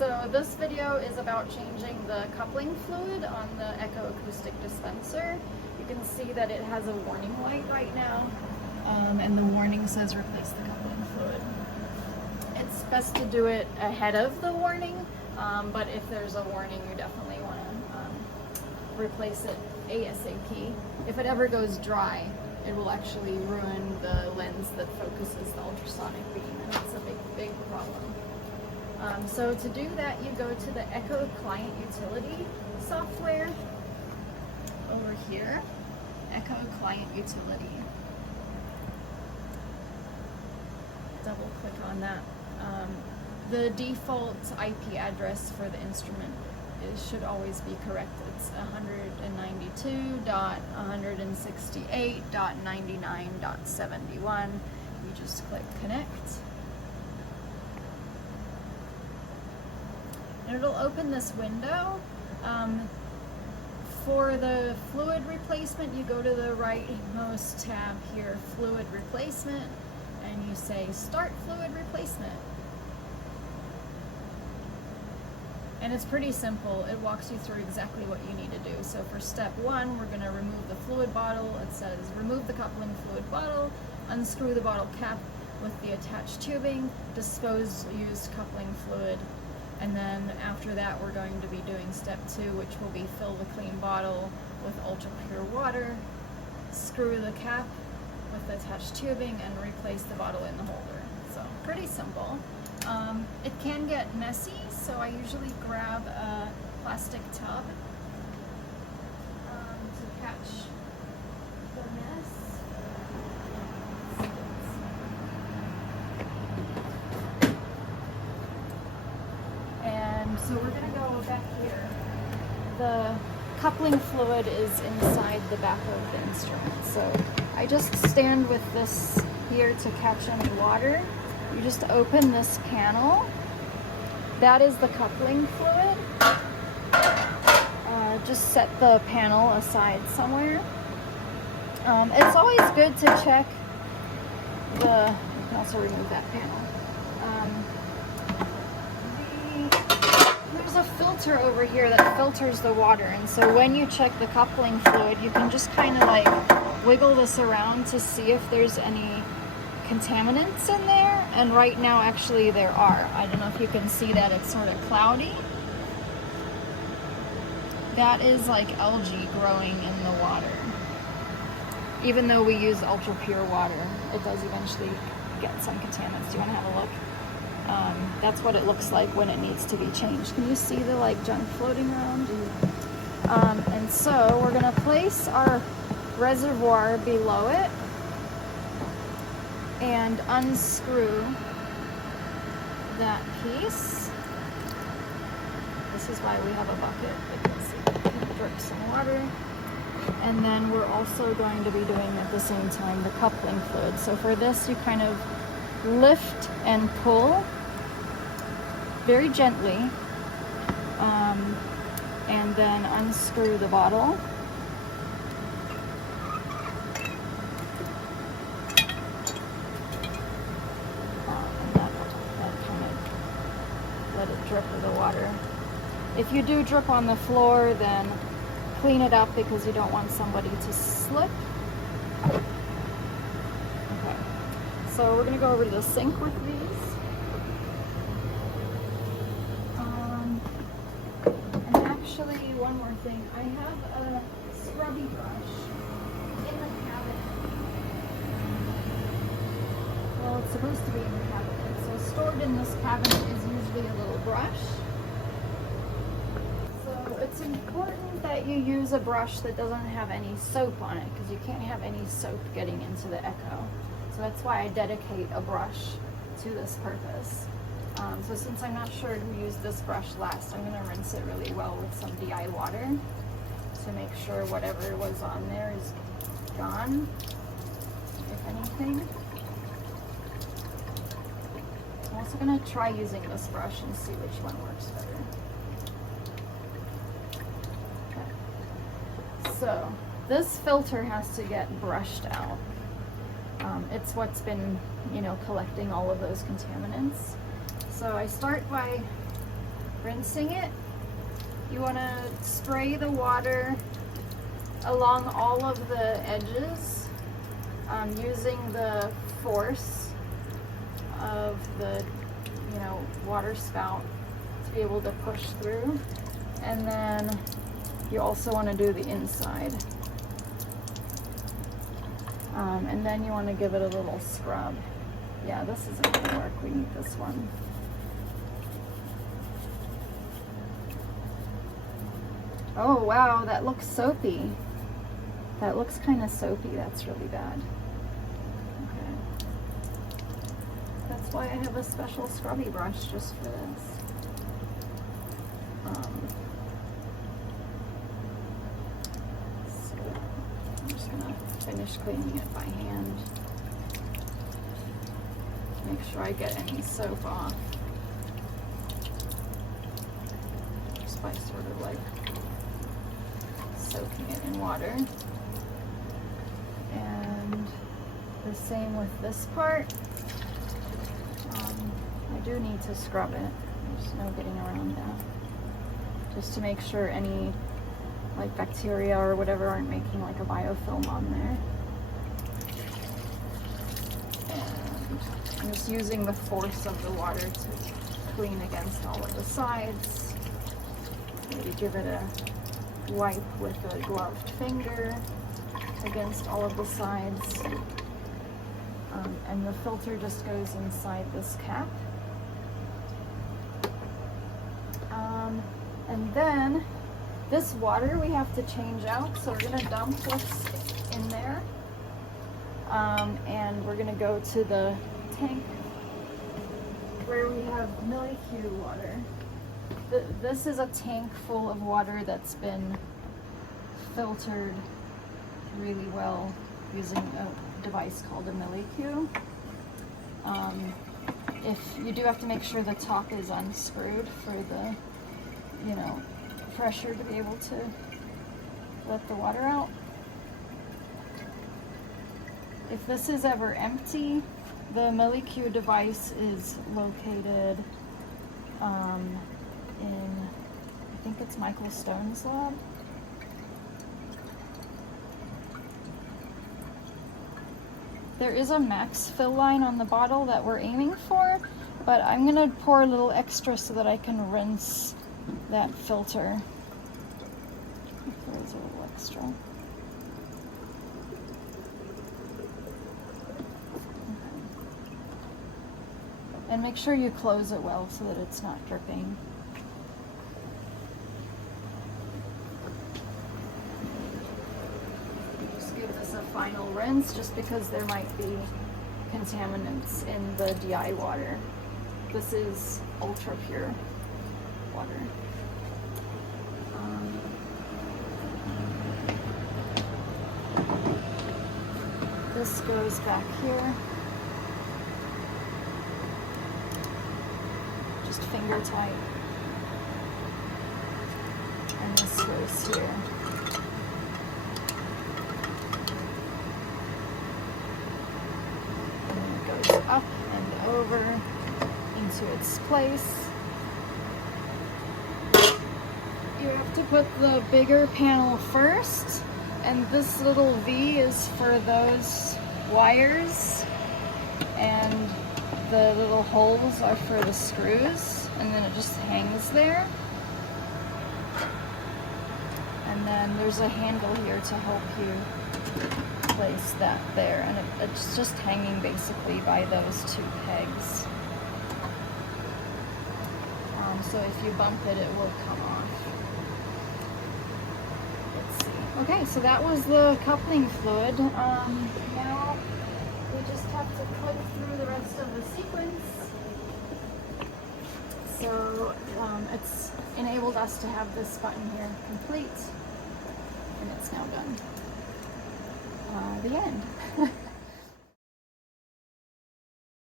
So this video is about changing the coupling fluid on the Echo Acoustic Dispenser. You can see that it has a warning light right now, and the warning says replace the coupling fluid. It's best to do it ahead of the warning, but if there's a warning, you definitely want to replace it ASAP. If it ever goes dry, it will actually ruin the lens that focuses the ultrasonic beam, and that's a big problem. So to do that, you go to the Echo Client Utility software over here, Echo Client Utility. Double click on that. The default IP address for the instrument should always be correct. It's 192.168.99.71. You just click connect. And it'll open this window. For the fluid replacement, you go to the rightmost tab here, fluid replacement, and you say start fluid replacement. And it's pretty simple. It walks you through exactly what you need to do. So for step one, we're going to remove the fluid bottle. It says remove the coupling fluid bottle, unscrew the bottle cap with the attached tubing, dispose used coupling fluid, and then after that we're going to be doing step two, which will be fill the clean bottle with ultra pure water, screw the cap with the attached tubing, and replace the bottle in the holder. So pretty simple. It can get messy, so I usually grab a plastic tub to catch the mess. And so we're going to go back here. The coupling fluid is inside the back of the instrument, so I just stand with this here to catch any water. You just open this panel. That is the coupling fluid. Just set the panel aside somewhere. It's always good to check you can also remove that panel. There's a filter over here that filters the water, and so when you check the coupling fluid, you can just kind of like wiggle this around to see if there's any contaminants in there, and right now actually there are. I don't know if you can see that, it's sort of cloudy. That is like algae growing in the water. Even though we use ultra pure water, it does eventually get some contaminants. Do you want to have a look? That's what it looks like when it needs to be changed. Can you see the like junk floating around? And so we're going to place our reservoir below it and unscrew that piece. This is why we have a bucket, because it can drip some water. And then we're also going to be doing at the same time the coupling fluid. So for this, you kind of lift and pull very gently, and then unscrew the bottle. Let it drip with the water. If you do drip on the floor, then clean it up because you don't want somebody to slip. Okay, so we're going to go over to the sink with these. And actually, one more thing. I have a scrubby brush in the cabinet. Well, it's supposed to be in the cabinet. So stored in this cabinet is usually a little brush. So it's important that you use a brush that doesn't have any soap on it, because you can't have any soap getting into the Echo. So that's why I dedicate a brush to this purpose. So since I'm not sure who used this brush last, I'm going to rinse it really well with some DI water to make sure whatever was on there is gone, if anything. I'm also going to try using this brush and see which one works better. Okay. So this filter has to get brushed out. It's what's been, collecting all of those contaminants. So I start by rinsing it, you want to spray the water along all of the edges, using the force of the water spout to be able to push through. And then you also want to do the inside. And then you want to give it a little scrub. Yeah, this isn't going to work. We need this one. Oh wow, that looks soapy. That looks kind of soapy. That's really bad. Okay. That's why I have a special scrubby brush just for this. So I'm just gonna finish cleaning it by hand. Make sure I get any soap off. Just by sort of like soaking it in water. And the same with this part. I do need to scrub it. There's no getting around that. Just to make sure any like bacteria or whatever aren't making like a biofilm on there. And I'm just using the force of the water to clean against all of the sides. Maybe give it a wipe with a gloved finger against all of the sides. And the filter just goes inside this cap. And then this water we have to change out, so we're gonna dump what's in there. And we're gonna go to the tank where we have millicue water. This is a tank full of water that's been filtered really well using a device called a millicue. If you do have to make sure the top is unscrewed for the pressure to be able to let the water out. If this is ever empty, the millicue device is located in, I think it's Michael Stone's lab. There is a max fill line on the bottle that we're aiming for, but I'm gonna pour a little extra so that I can rinse that filter. If there's a little extra. Okay. And make sure you close it well so that it's not dripping. Just give this a final rinse just because there might be contaminants in the DI water. This is ultra pure water. This goes back here. Just finger tight. And this goes here. And then it goes up and over into its place. You have to put the bigger panel first, and this little V is for those wires, and the little holes are for the screws, and then it just hangs there. And then there's a handle here to help you place that there, and it's just hanging basically by those two pegs. So if you bump it, it will come off. Let's see. Okay, so that was the coupling fluid. Now we just have to click through the rest of the sequence. So it's enabled us to have this button here complete, and it's now done. The end.